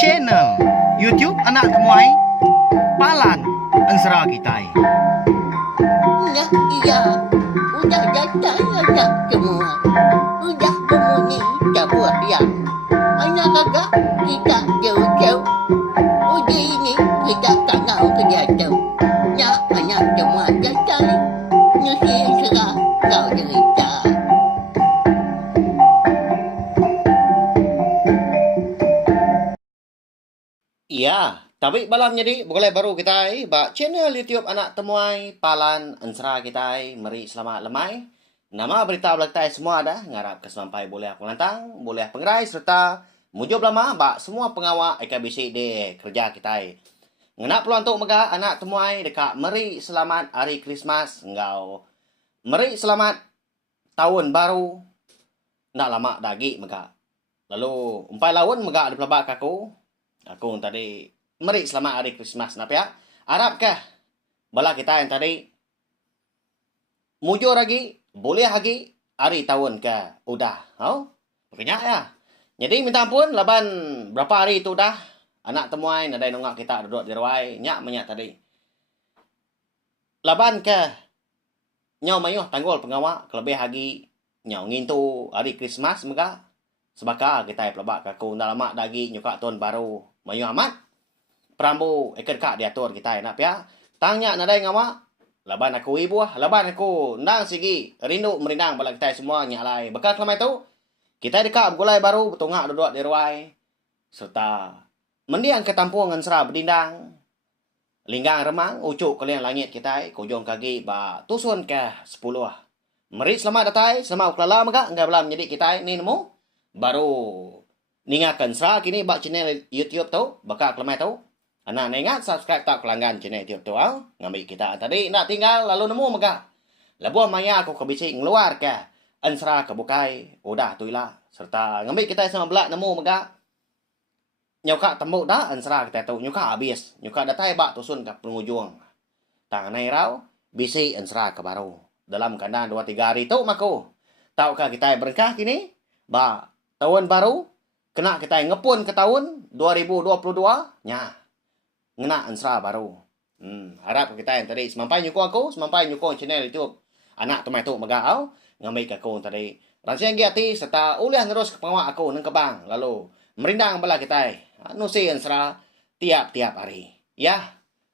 channel YouTube anak temuai Palan Ensera Kitai. Nah, iya, udah datang anak semua. Udah berbunyi sebuah yang anak agak kita jauh-jauh. Uji ini kita tak tahu kejatuh. Nah, anak semua datang. Nusi serah kau cerita. Iya, tapi malam jadi boleh baru kita ba channel YouTube anak temuai Palan Ensera kita meri selamat lemai. Nama berita belak kita semua dah ngarap ke sampai boleh aku lantang, boleh pengerai serta mujub lama ba semua pengawal IKBC de kerja kita. Ngena peluang untuk mega anak temuai dekat meri selamat hari Krismas engkau. Meri selamat tahun baru. Nak lama dagi mega. Lalu umpai lawan mega di pelabak aku. Aku tadi meri selamat hari Krismas napa ya? Arab kah? Bala kita yang tadi mujur lagi, boleh lagi hari tahun ke udah. Oh, makanya ya. Jadi minta ampun laban berapa hari itu dah anak temuai nadai nongak kita duduk di rawai nyak menyak tadi. Laban ke nyau mayuh tanggul pengawak kelebih lagi nyau ngintu hari Krismas mega sebaka kita pelabak kaku ndak lama lagi nyuka tahun baru mayu amat perambu ikan kak diatur kita nak ya tanya nadai ngama laban aku ibu laban aku nang sigi rindu merindang bala kita semua nyalai bekas lama itu kita dekat gulai baru betungak duduk di ruai serta mendiang ketampungan serah berdindang linggang remang ucuk kalian langit kita kujung kaki ba tusun ke 10 meri selamat datai selamat uklala maka enggak belam jadi kita ni nemu baru ningakan sa kini bak channel YouTube tu bakal kelemai tu anak ingat subscribe tak pelanggan channel YouTube tu ngambil kita tadi nak tinggal lalu nemu mega labuh maya aku kebisi ngeluar ke Ensera kebukai udah tuilah serta ngambil kita sama belak nemu mega nyuka temu dah Ensera kita tu nyuka habis nyuka datai bak tusun ke penghujung tang nai rau bisi Ensera ke baru dalam kandang 2-3 hari tu maku tahukah kita berkah kini ba tahun baru kena kita ngepun ke tahun 2022 nya ngena Ensera baru harap kita yang tadi semampai nyukung aku semampai nyukung channel YouTube anak temai tu megau ngambil aku tadi rasa yang giati serta uliah terus ke pengawak aku nang kebang lalu merindang bala kita nusi Ensera tiap-tiap hari ya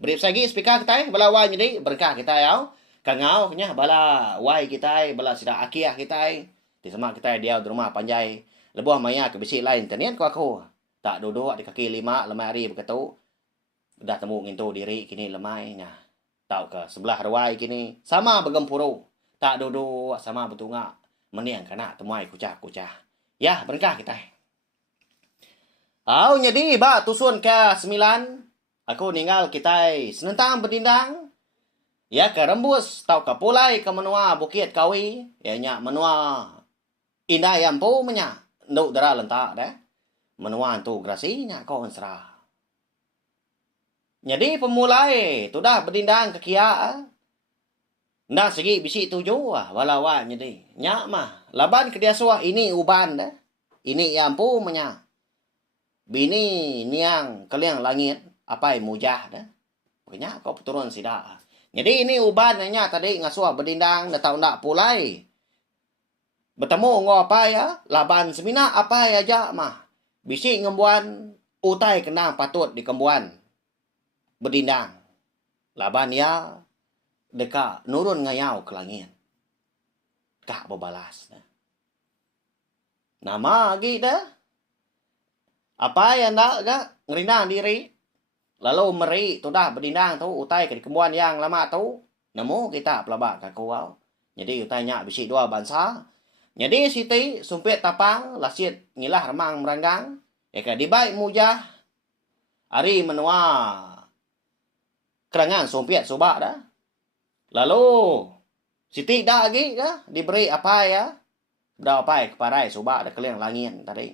beri sagi speaker kita bala wai jadi berkah kita ya kangau nya bala wai kita bala sida akiah kita di sama kita dia di rumah panjai lebuh maya ke bisi lain tanian ko aku tak duduk di kaki 5 lemai hari begitu udah temu ngintu diri kini lemai nya tau ke sebelah ruai kini sama begempuru tak duduk sama betunga meniang kana temuai kucah-kucah ya berkah kita au jadi ba tusun ke 9 aku ninggal kita senentang berdindang ya ke rembus tau ke pulai ke menua bukit kawi ya nya menua indah yang po menya nduk dara lentak dah menua tu grasinya kau Ensera jadi pemulai tu dah berdindang ke kia ndak segi bisi tuju walawan jadi nyak mah laban ke dia suah ini uban dah ini yang po menya bini niang kaliang langit apa mujah dah pokoknya kau turun sida jadi ini uban nya tadi ngasuah berdindang dah tahu ndak pulai bertemu ngo apa ya laban semina apa ya aja mah bisi ngembuan utai kena patut di kembuan berdindang laban ya deka nurun ngayau ke langit kak bebalas nama lagi dah apa yang ndak gak ngerindang diri lalu meri tu dah berdindang tu utai ke di kembuan yang lama tu nemu kita pelabak ke kuau jadi utainya bisi dua bansa jadi siti sumpit tapang lasit ngilah remang meranggang ya ka dibai mujah hari menua kerangan sumpit subak dah lalu siti dah lagi ka diberi apa ya dah apa keparai subak dah keliang langit tadi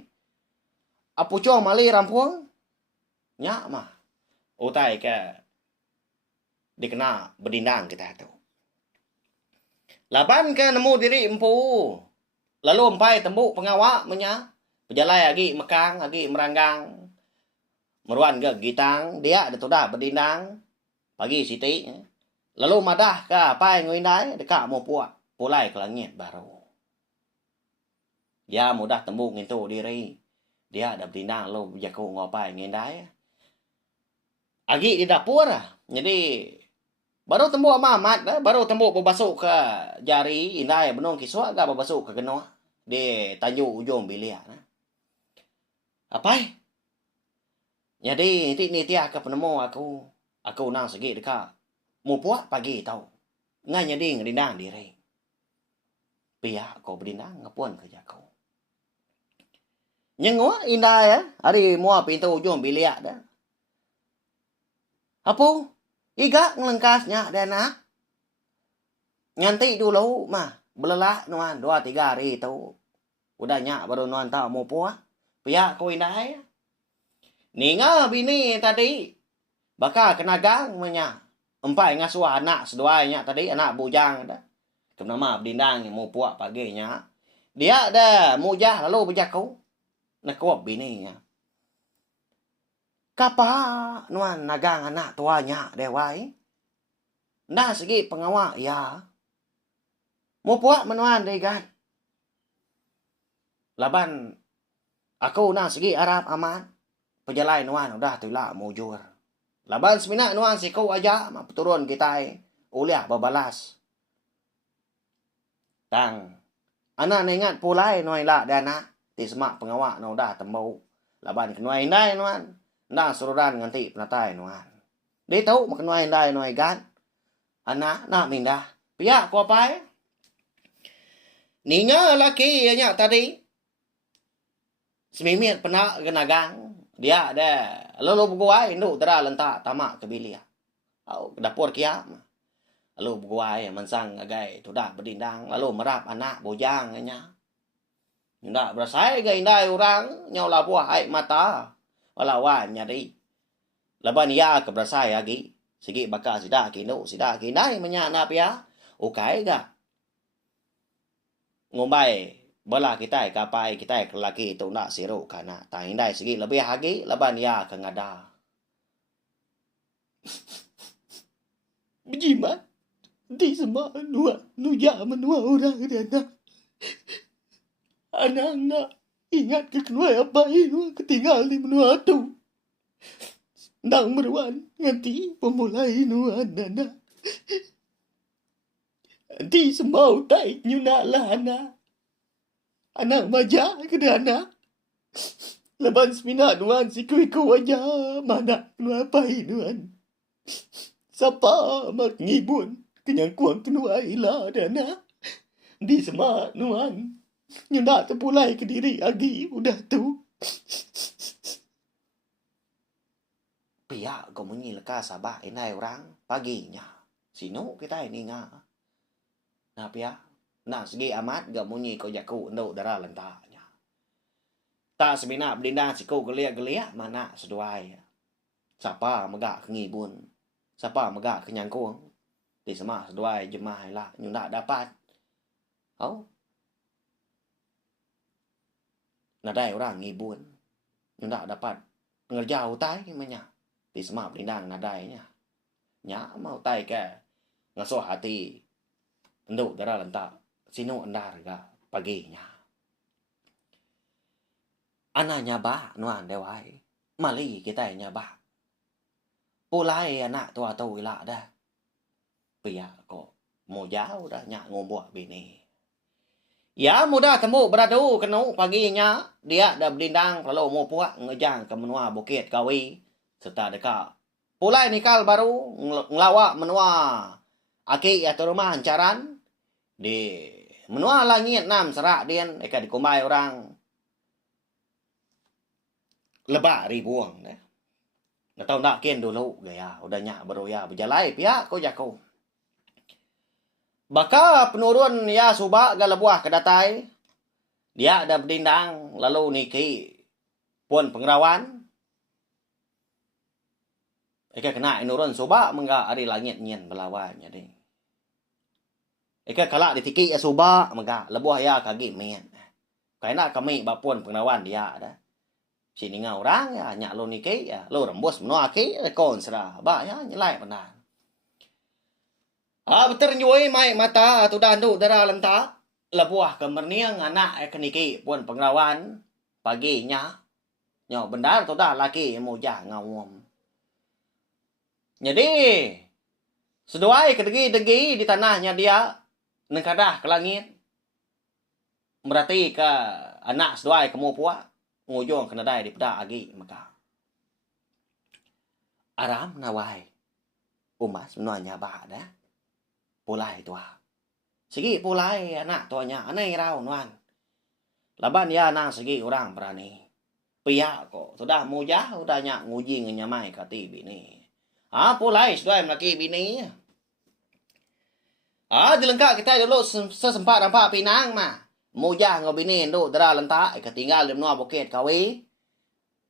apu cong mali rampung nya mah utai ke dikena berdindang kita tu laban ke nemu diri empu lalu empai tembuk pengawak menya Pejalai agi mekang, agi meranggang. Meruan ke gitang, dia ada tudah berdindang. Pagi siti. Lalu madah ka pai nguindai, dekat mau puak. Pulai ke langit baru. Dia mudah tembung itu diri. Dia ada berdindang, lalu jago ngopai ngindai. Agi di dapur. Jadi, baru tembuk mamat, baru tembuk berbasuk ke jari, indai benung kiswa, agak berbasuk ke genua. Di tajuk ujung bilik. Apa? Jadi, ini tiap ke penemu aku nang segi dekat. Mau puak pagi tau. Ngai jadi ngerindang diri. Pihak kau berdindang, ngepun kerja kau. Nyengwa indah ya. Hari mua pintu ujung bilik dah. Apa? Iga ngelengkasnya dana. Nyanti dulu mah. Belelah nuan 2-3 hari itu. Udah nyak baru nuan tahu mau puas. Pihak kau indah ya. Ninga bini tadi. Bakal kena gang menyak. Empai ngasuh anak seduanya tadi. Anak bujang dah. Kenapa berdindang mau puas paginya. Dia dah mujah lalu berjaku. Nakuap bininya. Kapa nuan nagang anak tuanya dewai. Nah segi pengawak ya. Mau puak menuan degan. Laban aku nah segi Arab aman. Pejalai nuan udah tulak mujur. Laban semina nuan siku aja turun kita uliah babalas. Tang anak ingat pulai nuan lah dana. Di semak pengawak nu dah tembau. Laban kenuai indai nuan. Nah sururan nganti penatai nuan. Dia tahu makenuai indai nuai gan. Anak nak mindah. Pihak ku apa ya? Ninya laki nya tadi. Semimit pernah genagang. Dia ada. Lalu berguai induk tera lentak tamak ke bilik. Dapur kiam. Lalu berguai mensang agai tudah berdindang. Lalu merap anak bujang nya. Ndak berasai gay indai orang nyaula buah air mata. Walawan nyari. Laban ya ke berasai lagi. Sigi bakal sidak kinai menyana pia. Ukai ga. Ngombai bala kita kapai kita laki itu nak siru kana. Ta indai sigi lebih lagi laban ya ke ngada. Bejimat. Di semua nuja menua orang dan anak-anak ingat kekenua apa itu ketinggal di menua tu. Nang meruan nganti pemulai nuan anak. Di semau taik nyuna lah anak. Anak maja ke anak. Leban semina nuan siku-iku aja mana nuan apa nuan. Sapa mak ngibun kenyang kuang kenua ilah anak. Di semua nuan. Nyuna terpulai ke diri lagi udah tu. Pihak kau menyi leka sabah inai orang paginya. Sino kita ini nga. Nah pihak. Nah segi amat gak menyi kau jaku untuk darah lentaknya. Tak semina berdindang siku geliak-geliak mana seduai. Siapa megak ngibun. Siapa megak kenyangkung. Di semua seduai jemah lah. Nyuna dapat. Oh. Nadai orang ngibun. Nyunda dapat ngerjau tai menya. Di semak berdindang nadainya. Nya mau tai ke. Ngasuh hati. Untuk darah lentak. Sino endar ga paginya. Anak nyabak nuan dewai. Mali kita nyabak. Pulai anak tua tau ilak dah. Pia kok. Mau jauh dah nyak ngombuak bini. Ya mudah temu beradu kenu paginya. Dia dah berdindang kalau mau puak ngejang ke menua bukit kawi. Serta dekat. Pulai nikal baru ngelawak menua. Aki atau rumah hancaran. Di menua langit 6 serak dian. Eka dikumai orang. Lebak ribuang. Nggak tahu nak kian dulu. Gaya udah nyak baru ya berjalai pihak kau jaku. Baka penurun ya subak gala buah kedatai. Dia ada berdindang lalu niki pun pengerawan. Eka kena inurun subak mengga ari langit nyen belawan jadi. Eka kalak ditiki ya subak mengga lebuah ya kagi men. Kaina kami bapun pengawan dia dah. Sini ngau orang ya nyak lo niki ya lo rembus menua ki kon sera ba ya nyelai penan. Beter nyuai mai mata tu dan tu dara lenta lebuah kemerniang anak keniki pun pengawan pagi nya nyo bendar tu dah laki mu ja ngawom. Jadi seduai kedegi-degi di tanahnya dia nengkadah ke langit. Berarti ke anak seduai kamu puak ngujung kena dai di peda agi maka aram nawai umas menuanya ba dah pulai tua segi pulai anak tuanya anai rau nuan laban ya nang segi orang berani pia kok sudah mujah udah nyak nguji ngenyamai kati bini pulai sudah laki bini dilengkap kita dulu sesempat nampak pinang mah mujah ngobinin do dara lentak ketinggal di menua bukit kawi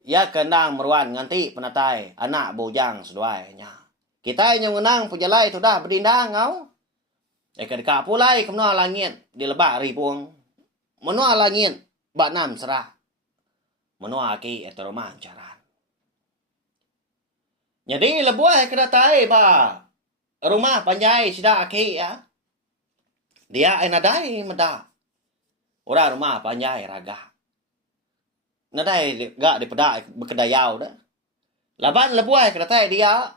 ya kendang meruan nganti penatai anak bojang seduainya kita yang menang pujalai tu dah berdindang ngau dekat pulai ke menua langit di lebak ribuang menua langit bak nam serah menua ki etoroma caran jadi lebuai kedatai ba rumah panjai sida aki ya dia enadai meda ora rumah panjai raga. Nadai gak di pedai berkedayau dah. Laban lebuai kedatai dia.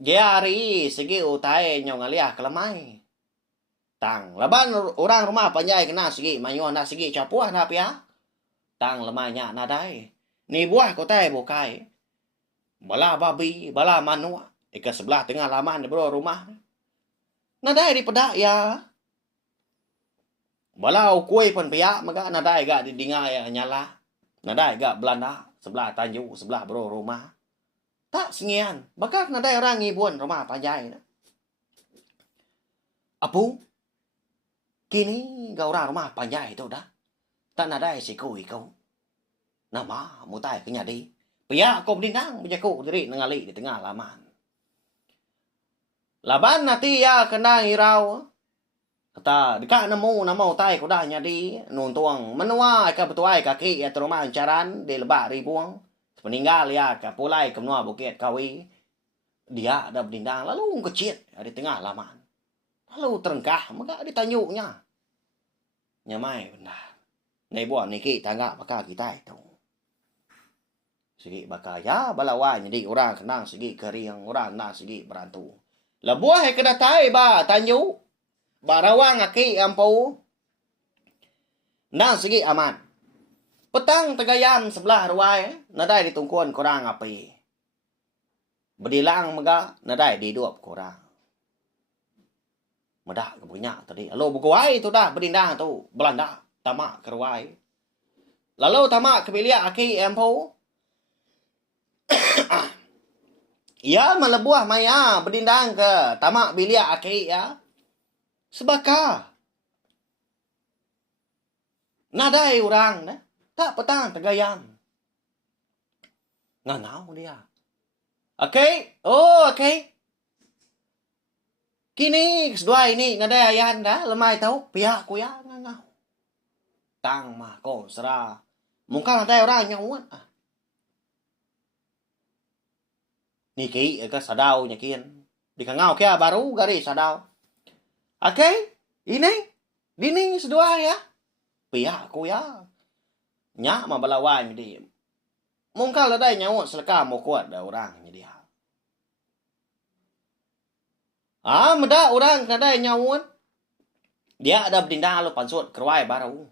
Dia hari segi utai nyong aliah kelemai. Tang. Laban orang rumah panjai kena segi mayuan nak segi capuah nak pia. Tang lemahnya nadai. Ni buah kotai bukai. Bala babi, bala manua. Ika sebelah tengah laman di bawah rumah. Nadai di pedai ya. Balau kuih pun pihak maka nadai gak di dingai nyala. Nadai gak Belanda sebelah Tanjung sebelah bro rumah. Tak sengian. Bakal nadai orang ngibun rumah panjai. Apu. Kini gak orang rumah panjai itu dah. Tak nadai si kau ikau. Nama mutai ke nyadi. Pihak kau berdindang berjaku diri nengali di tengah laman. Laban nanti ya kena hirau. Kata dekat nemu nama utai ko dah nyadi nuntuang menua ka betuai kaki ya teruma ancaran di lebak ribuang meninggal ya ka pulai ke menua bukit kawi dia ada berdindang lalu kecil di tengah laman lalu terengkah maka ditanyuknya nyamai benar nei buan niki tangga maka kita itu segi bakaya balawan jadi orang kenang segi kering orang nak segi berantu lebuah kedatai ba tanyuk barawang aki ampau. Nang segi aman. Petang tegayam sebelah ruai. Nadai ditungkuan korang api. Berdilang mega. Nadai diduap korang. Medak kepunya tadi. Lalu berkuai tu dah berdindang tu. Belanda. Tamak ke ruai. Lalu tamak ke bilik aki ampau. Ya melebuah maya berdindang ke tamak bilik aki ya. Sebaka. Nadai orang dah. Tak petang tegayam. Ngangau dia. Okey. Oh, okey. Kini kedua ini nadai ayan dah. Lemai tahu. Pihak ku ya ngangau. Tang mah kau serah. Mungkin nadai orang yang uat. Niki ke sadau nyakin. Di kangau kia baru garis sadau. Okey, ini, dini sedua ya. Pihak ku ya. Nyak mah balawan jadi. Mungkal ada nyawut seleka mau kuat dah orang jadi. Meda orang ada nyawut. Dia ada berdindang lo pansut kerwai baru.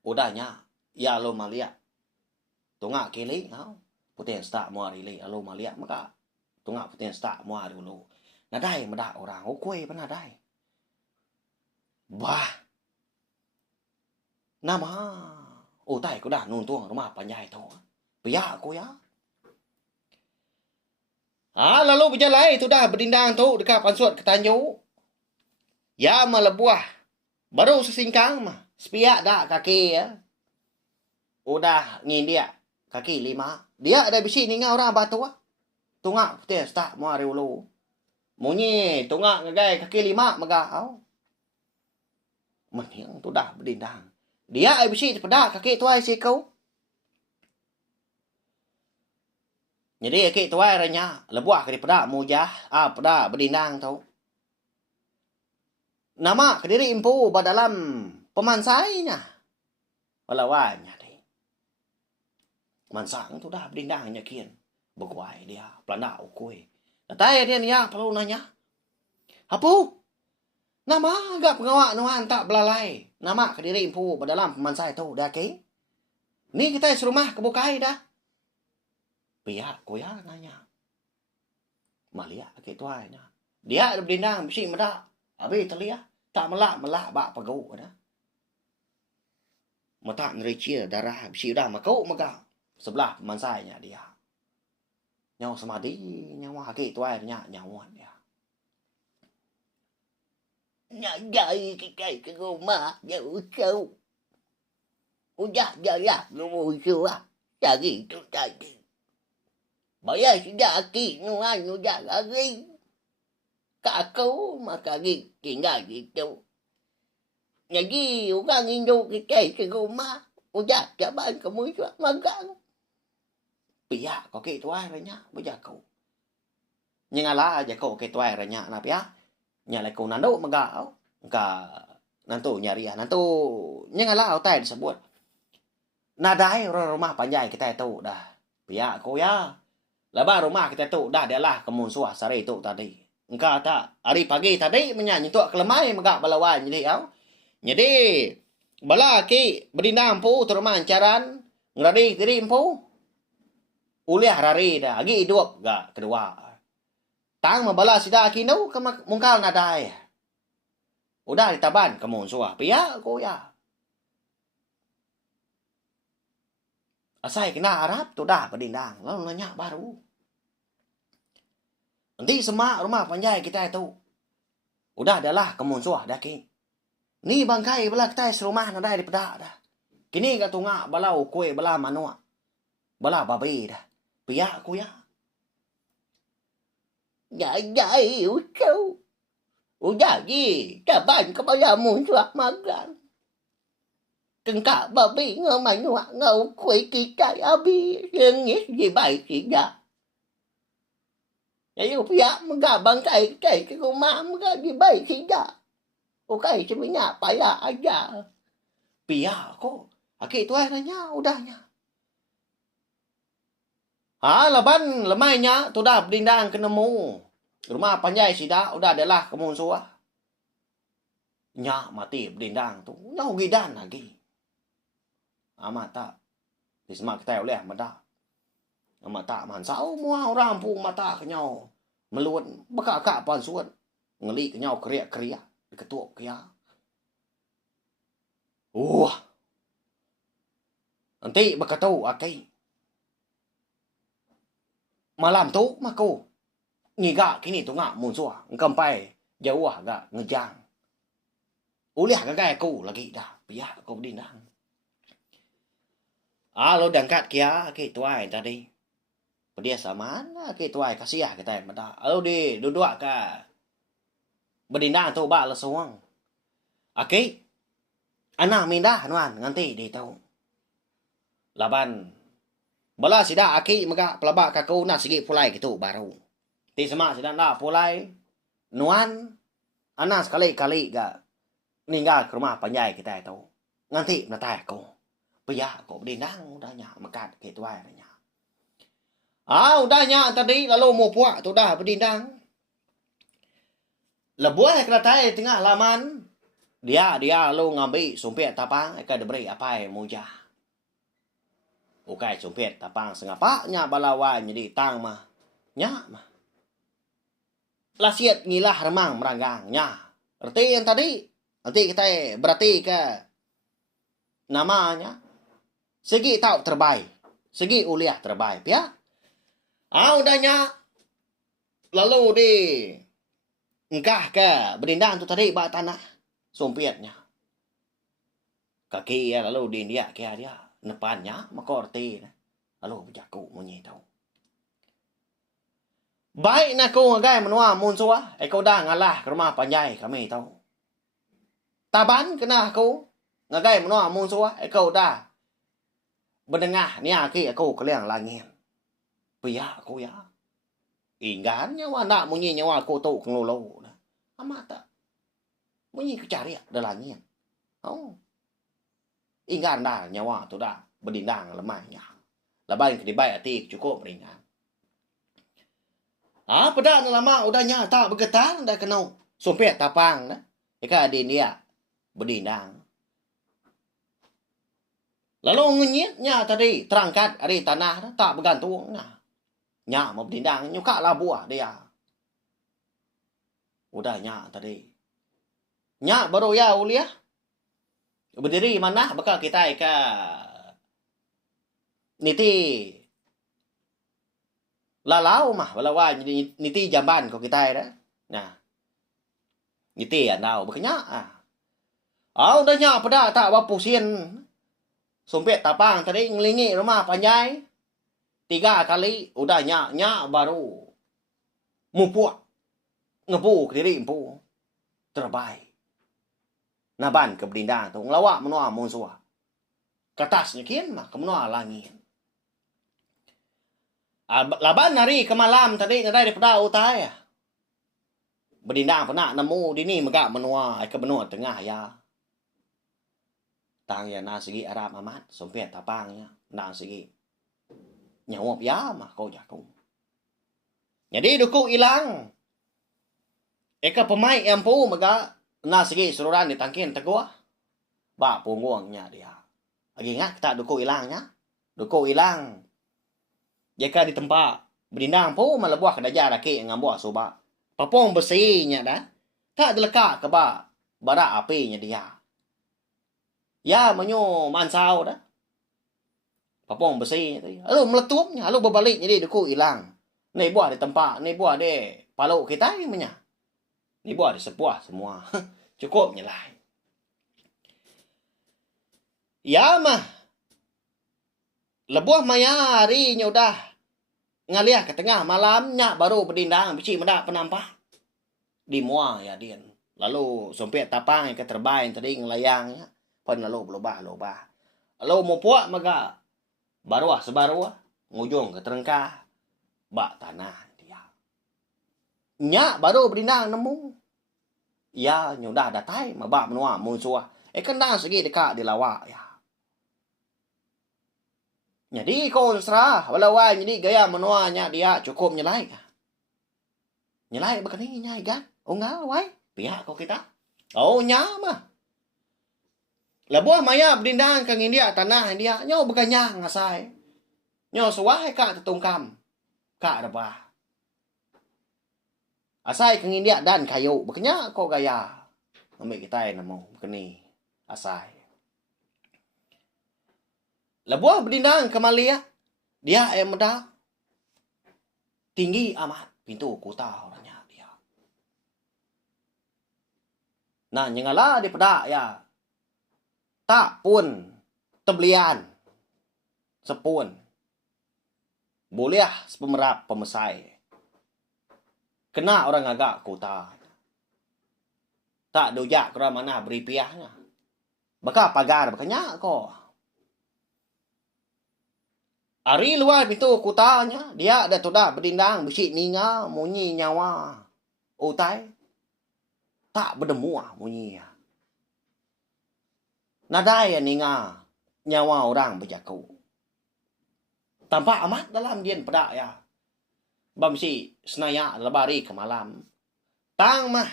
Udahnya, ya lo malia. Tungak kili, putih stak muar ili, lo malia maka tungak putih stak muar dulu. Nadai meda orang, okey pun nadai. Bah. Nama. Utai ko dah nuntuang rumah panjai tu. Pihak ko ya. Lalu berjalan tu dah berdindang tu dekat pansut ke Tanjung. Ya melebuah. Baru sesingkang mah. Sepiak dah kaki ya. Udah ngin dia. Kaki 5. Dia ada bisi ninga orang batu ah. Tungak putih start muari ulu. Munyi tungak ngagai kaki 5 megah. Meniang tu dah berdindang. Dia ai besi pedak kaki tuai si kau. Jadi kaki tuai ranya lebuah ke pedak mujah, pedak berdindang tau. Nama kediri impu badalam pemansainya. Walawanya deh. Mansang tu dah berdindangnya kian. Beguai dia, pelanda ukui. Natai dia ni perlu nanya. Apu? Nama agak pengawak nuan tak belalai. Nama kediri impu badalam pemansai tu dah ke? Ni kita serumah kebukai dah. Pihak kuya nanya. Malia ke tuanya. Dia ada berdindang besi medak. Habis terlihat tak melak bak pegau dah. Mata nericia darah besi dah makau megah. Sebelah pemansainya dia. Nyawa semadi nyawa ke tuanya nyawa dia. Nak jari ke rumah jauh-jauh. Udah jalan nombor lah. Cari tu tadi. Bayar sudah akik nuan udah lari. Kak kau makari tinggal gitu. Jadi orang Indo kita ke rumah. Udah caban kamu suat magang. Pihak kau ke tuai ranya berjakau. Nyengala aja kau ke tuai ranya na pihak. Nyalai kau nando megau. Ka nanto nyari nanto nyengala autai disebut. Nadai rumah panjai kita itu dah. Pihak kau ya. Lebar rumah kita tu dah adalah kemun suah sari tu tadi. Engkau tak hari pagi tadi menyanyi tu kelemai megak balawan jadi au. Jadi bala ki berdindang pu tu rumah caran ngadi diri pu. Uliah rari dah agi hidup gak kedua. Tang mabala sida kinu ke mungkal nadai. Udah ditaban kemun suah pihak kau ya. Asai kena Arab tu dah berdindang. Lalu nanya baru. Nanti semak rumah panjai kita itu. Udah adalah kemun suah dah ki. Ni bangkai bala kita serumah nadai di pedak dah. Kini kat tungak bala ukui bala manua. Bala babi dah. Pihak ku ya. Jai usau. Udah ji. Caban kepala musuh magang. Kengkak babi ngomong ngau kuih kita habis. Rengis di baik tidak. Jadi pihak megah bangkai kita ke rumah megah di baik tidak. Okai sebenarnya payah aja. Pihak kok. Aki tuai nanya udahnya. Laban lemainya tu dah berdindang ke nemu. Rumah panjai sida udah adalah kemun suah. Nya mati berdindang tu. Nyau gidan lagi. Amat tak. Di semak kita oleh meda. Amat tak mansau mua orang pun mata ke nyau. Meluan bekak-kak pan suan. Ngeli ke nyau keriak-keriak. Diketuk ke ya. Nanti berkatu akai. Malam tu maku. Ngiga kini tu ngak musuh. Ngkampai jauh agak ngejang. Uliah gagai aku lagi dah. Pihak aku berdindang. Lo dangkat kia ke tuai tadi. Pedia saman ke tuai kasih kita meda. Lo di duduk ka. Berdindang tu ba la suang. Oke. Anak mindah nuan nganti di tau. Laban bala sida aki mega pelabak kaku na sigi pulai gitu baru. Ti sama sida na pulai nuan anak sekali-kali ga ninggal ke rumah panjai kita itu. Nganti natai aku. Pia kok berdindang udahnya mekat ke tuai nya. Udahnya tadi lalu mau puak tu dah berdindang. Lebuah keratai tengah laman. Dia lalu ngambil sumpit tapang eka diberi apa mujah. Ukai sumpit tapang sengapaknya balawan jadi tang mah. Nya mah. Lasiat ngilah remang meranggang nya. Erti yang tadi. Nanti kita berarti ke namanya. Segi tahu terbaik. Segi uliah terbaik ya. Udahnya. Lalu di engkah ke berdindang tu tadi bak tanah. Sumpitnya. Kaki ya lalu di dia kia dia. Depannya makorti. Lalu berjaku munyi tahu. Baik nak kau ngagai menua munsua. Kau dah ngalah ke rumah panjai kami tahu. Taban kena aku. ngagai menua musuh kau dah berdengah ni aki aku kalian langit pia aku ya inggan nyawa nak munyi nyawa aku tu ngelolo amat tak munyi kecari dah langit oh inggan dah nyawa tu dah berdindang lemahnya laban kedibai hati cukup ringan pada lama udah nyata bergetar dah kena sumpit tapang dah jika adin dia berdindang lalu ngunyitnya tadi terangkat dari tanah tak bergantung nya mau berdindang nyuka lah buah dia udah nya tadi nya baru ya uliah berdiri mana bakal kita ke niti lalau mah walawa niti jamban ko kita dah nah niti andau bekenya udah nya pada tak bapusin sumpit tapang tadi ngelingi rumah panjai 3 kali udah nya baru mupuak ngepu ke diri empu terbaik naban ke berdindang tu ngelawak menua musuh katasnya kian mah ke menua langit laban hari ke malam tadi nadai daripada utai berdindang pernah nemu dini megak menua ke benua tengah ya tang ya na segi Arab amat sumpit tapangnya na segi nyawap ya mah kau jago jadi duku hilang eka pemai empu mega na segi seluruhan ditangkin teguh ba punggungnya dia lagi ingat kita duku hilangnya duku hilang jika di tempat berdindang pu melebuah ke dajar laki ngambuah soba papong bersihnya dah tak delekat ke ba bara apinya dia ya menyo mansau dah papong bersih tadi lalu meletupnya lalu berbalik jadi duku hilang ni buah di tempat ni buah di palu kita ni punya ni buah di sepuah semua cukup nyelai ya mah lebuah maya hari nya udah ngaliah ke tengah malamnya baru berdindang bisi mendak penampak di mua ya dian lalu sumpit tapang ke terbain tadi ngelayangnya pen lalu berubah lalu mau puak maka baruah sebaruah ngujung ke terengkah bak tanah dia nya baru berdindang nemu ya nyudah datai mabak menua musuh kendang segi dekat di lawak ya jadi kau serah walau jadi gaya menuanya dia cukup nyelai begini nyai kan enggak wai pihak kau kita nyama labuah maya berdindang ke India tanah dia nyo beganya ngasai nyo suwai ka tetungkam ka rebah asai ke India dan kayu begenya kau gaya ambil kita namo begini asai labuah berdindang ke Malia dia muda tinggi amat pintu kota orangnya dia nah nyengala di pedak ya tak pun tebelian sepun boleh pemerap pemesai kena orang agak kota tak dojak kera mana beri piahnya baka pagar bakanya kok hari luar pintu kotanya dia ada tudah berdindang besi ninya munyi nyawa utai tak berdemua munyi nadai ninga nyawa orang berjaku tampak amat dalam dian pedak ya bamsi senaya lebari ke malam tang mah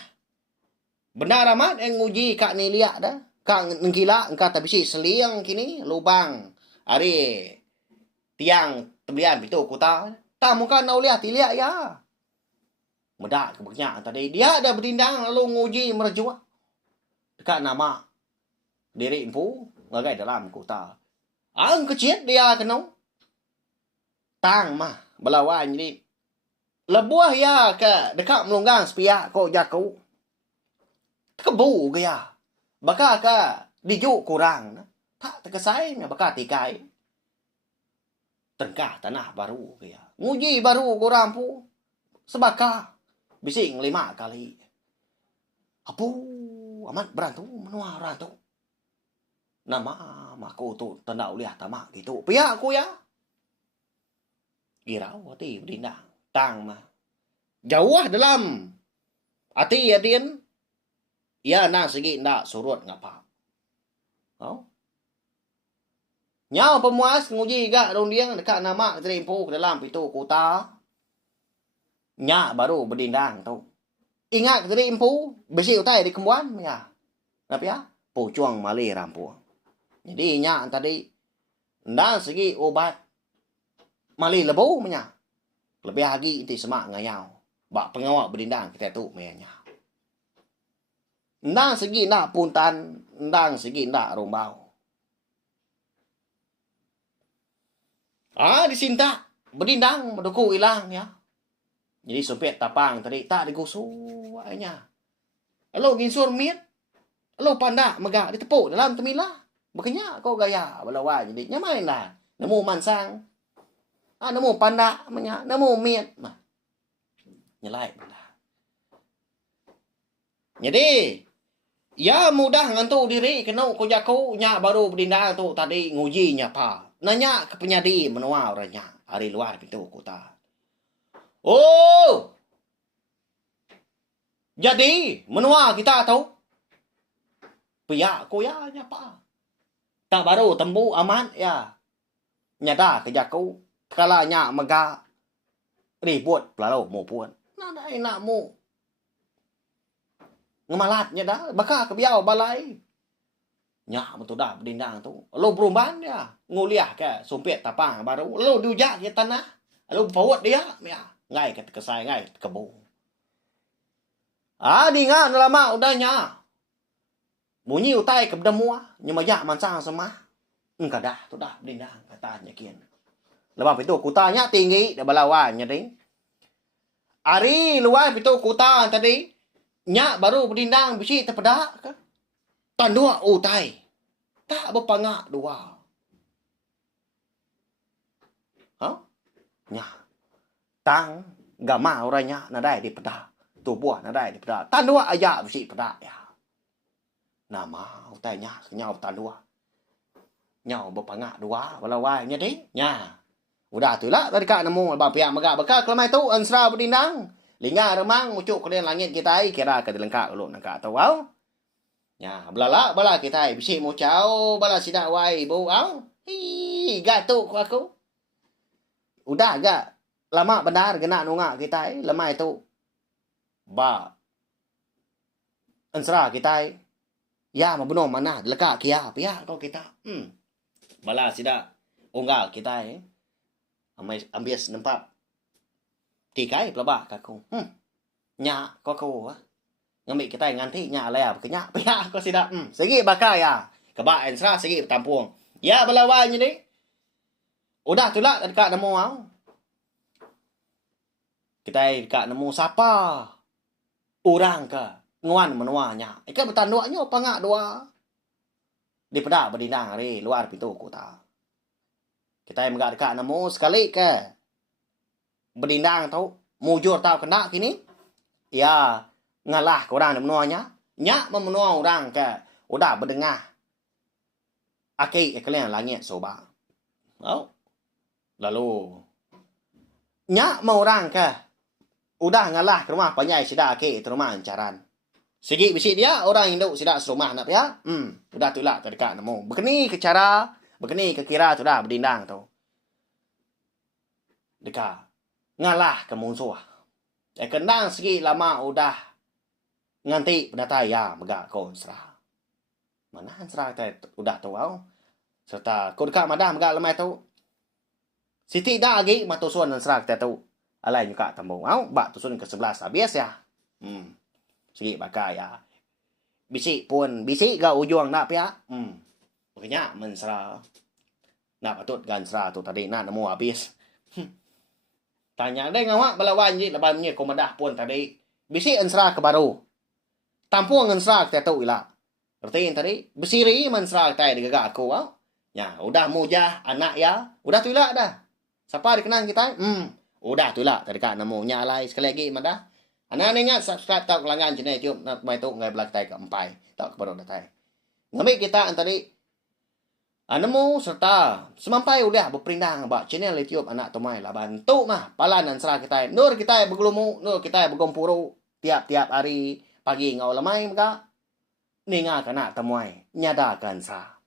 benar amat yang nguji kak ni liak dah kak ngkila engka tabisi seliang kini lubang hari tiang tebelian itu kota tak muka nak lihat liak ya medak kebegnya tadi dia ada berdindang lalu nguji merjua dekat nama diri empu ngagai dalam kota ang kecil dia kena tang mah belawan jadi lebuah ya ke dekat melunggang sepia ko jaku kebu ke ya baka ka dijuk kurang tak terkesai baka tikai tengkah tanah baru ke ya nguji baru kurang pu sebaka bising 5 kali apu amat berantu menua rantu Nama aku tu tanda uliah tamak gitu. Pihak aku ya. Girau hati berdindang. Tang mah. Jauh dalam. Hati ya din. Ya nang segi ndak surut ngapa. Oh. Nyau pemuas nguji gak dong dia dekat nama terimpu ke dalam pintu kota. Nya baru berdindang tu. Ingat terimpu besi utai di kemuan ya. Kenapa ya? Pucuang mali rampu. Jadi nya tadi ndak segi obat mali lebu nya. Lebih lagi inti semak ngayau. Bak pengawak berdindang kita tu nya. Ndang segi ndak puntan, ndang segi ndak rombau. Disinta berdindang menduku hilang ya. Jadi sopet tapang tadi tak digusur nya. Alo ginsur miet. Alo panda megak ditepuk dalam temila. Makanya kau gaya balawan jadi nyamain lah. Nemu mansang. Nemu panda menya, nemu miet mah. Nyelai benda. Jadi ya mudah ngantuk diri kena ko jaku nya baru berdindang tu tadi nguji nya pa. Nanya ke penyadi menua orangnya hari luar pintu kota. Oh. Jadi menua kita tahu. Pihak ko ya nya pa. Tak baru tembu aman ya. Nyada ke jaku kalanya mega ribut lalu mau pun. Nada enak mu. Ngemalatnya dah bakal ke biau balai. Nya betul dah berdindang tu. Lo perubahan dia. Nguliah ke sumpit tapang baru. Lo diujak ke tanah. Lo pawat dia. Ya. Ngai ke kesai ngai kebun. Dingan lama udahnya. Bunyi utai ke bedemua. Nyemayak mansang semah. Enggak dah. Tu dah berdindang. Katanya kian. Lepas itu kutanya tinggi. Dah balawannya ding. Hari luar itu kuta tadi. Nya baru berdindang bisi terpedak ke. Tandua utai. Tak berpangak dua. Nya. Tang gama orangnya nadai di pedak. Tubuh nadai di pedak. Tandua aja bisi pedak ya. Nama utai nya nyau tandua. Nyau berpangak dua balawainya deh. Nya. Udah tu lah tadi kak nemu bapiak megak bekal kelamai tu ansra berdindang. Linga remang mucuk kalian langit kita kira ke dilengkap lu nangka tahu au. Ya, belala bala kita bisi mucau bala sidak wai bu au. Hi, gatuk aku. Udah agak lama benar kena nungak kita lemai tu. Ba. Ansra kita. Ya, mabuno mana dilekak kia pia kau kita. Bala sidak unggal kita ambias nempat. Tikai pelabak kaku. Nya kau ngambil kita nganti nya alaya bekenya pihak kau sidak. Segi bakal ya. Kebak ensra segi tampung. Ya balawan ni. Udah tu lah dekat nemu mau. Kita dekat nemu siapa? Orang ke nguan menuanya. Ikan bertanduaknya pangak dua. Di pedak berdindang hari luar pintu kota. Kita megak dekat nemu sekali ke. Berdindang tau. Mujur tau kena kini. Ya. Ngalah ke orang menuanya. Nyak memenua orang ke. Udah berdengah. Aki kalian langit soba. Oh. Lalu. Nyak mau orang ke. Udah ngalah ke rumah penyai sida aki itu rumah ancaran. Segi bisi dia orang Hindu sida serumah nak ya. Udah tu lah terdekat nemu. Begini ke cara. Begini ke kira tu dah berdindang tu. Dekat. Ngalah ke musuh. Kendang segi lama udah. Nganti pendatai ya megak kau serah. Mana serah kita udah tahu au. Serta kau dekat madah megak lemai tu. Siti dah lagi matusun dan serah kita tahu. Alai juga tambung au. Bak tusun ke 11 habis ya. Segi bakal ya. Bisi pun bisi gak ujung nak ya. Makanya menserah. Nak patut gan serah tu tadi nak nemu habis. Tanya deh ngawak balawan je lepas punya komadah pun tadi. Bisi ensra ke baru. Tampung ensra kita tahu ilah. Berarti tadi besiri mensra kita digagak aku au. Ya, udah mujah anak ya. Udah tu ilah dah. Siapa dikenang kita? Udah tu ilah tadi kak nemu nyalai sekali lagi madah. Anak ni ingat subscribe tak kelangan channel YouTube nak mai tu ngai belak tai ke empai. Tak ke baru datai. Ngambil kita tadi Nemu serta semampai udah berperindang bak channel YouTube anak tomai lah bantu mah palan dan serah kita. Nur kita bergelumu, nur kita bergompuru tiap-tiap hari pagi ngau lamai maka ninga kana temuai nyadakan sa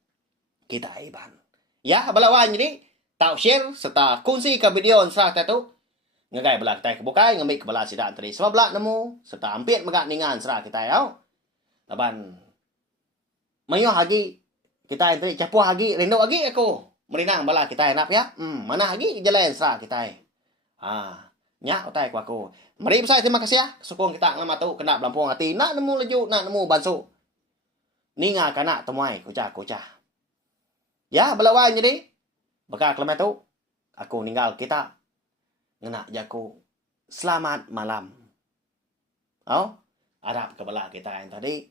kita iban. Ya balawan jadi tahu share serta kongsi ke video serah tu. Ngagai belak kita kebukai ngambil kebala sidak tadi. Sebab belak nemu serta hampir maka ningan serah kita ya. Laban mayuh lagi kita yang tadi capuh lagi rindu lagi aku merinang bala kita enak ya. Mana lagi jalan serah kita. Nyak otai ku aku. Mari besar terima kasih ya. Sokong kita ngama tu kena belampung hati nak nemu laju nak nemu bansu. Ninga kana temuai kucah. Ya belawan jadi. Bakal kelemah tu aku ninggal kita ngena jaku selamat malam. Harap kebala kita yang tadi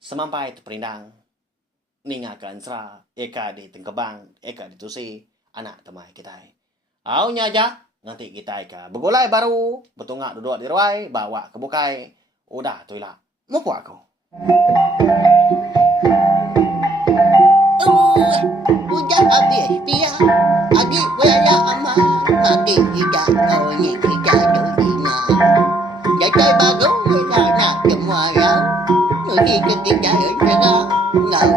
semampai terperindang ningakan sera eka di Tengkebang, eka di Tusi, anak temai kita. Nyaja nanti kita eka begulai baru, betungak duduk di ruai, bawa ke bukai. Udah tu lah. Mupu aku. Udah habis dia. Adik waya aman. Mati tidak kau ni tidak dunia. Jadi baru nak semua rau. Nuhi ketika jaga. Ngau